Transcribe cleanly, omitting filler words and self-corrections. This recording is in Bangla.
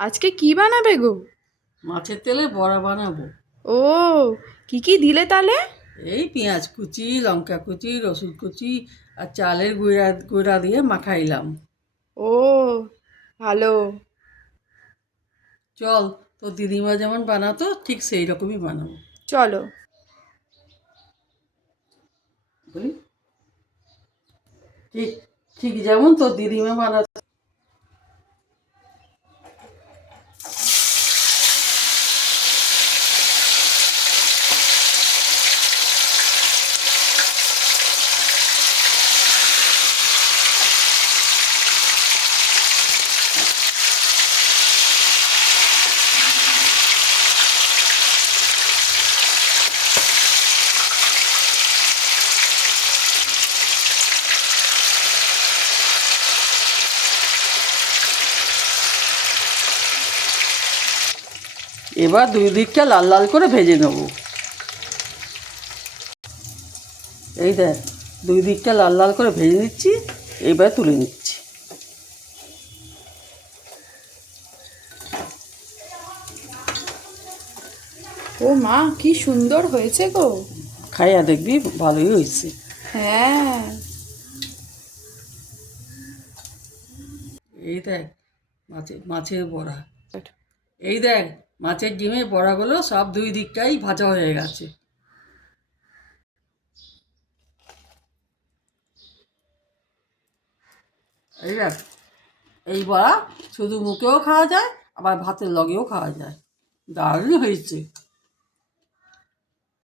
আজকে কি বানাবে গো? মাছের তেলে বড়া বানাবো। ও, কি কি দিলে তাহলে? এই পেঁয়াজ কুচি, লঙ্কা কুচি, রসুন কুচি আর চালের গুঁড়া গুঁড়া দিয়ে মাখাইলাম। ও, ভালো। চল, তোর দিদিমা যেমন বানাতো ঠিক সেই রকমই বানাবো। চলো। বুঝলি? ঠিক ঠিক যেমন তোর দিদিমা বানাতো। এবার দুই দিকটা লাল লাল করে ভেজে নেবো। এই দেখ, দুই দিকটা লাল লাল করে ভেজে নিচ্ছি, এবার তুলে নিচ্ছি। ও মা, কি সুন্দর হয়েছে গো। খাইয়া দেখবি ভালোই হয়েছে। হ্যাঁ। এই দেখ, মাছের বড়া। এই দেখ, মাছের ডিমের বড়াগুলো সব দুই দিকটাই ভাজা হয়ে গেছে। এই দেখ, এই বড়া শুধু মুখেও খাওয়া যায়, আবার ভাতের লগেও খাওয়া যায়। দারুণ হয়েছে।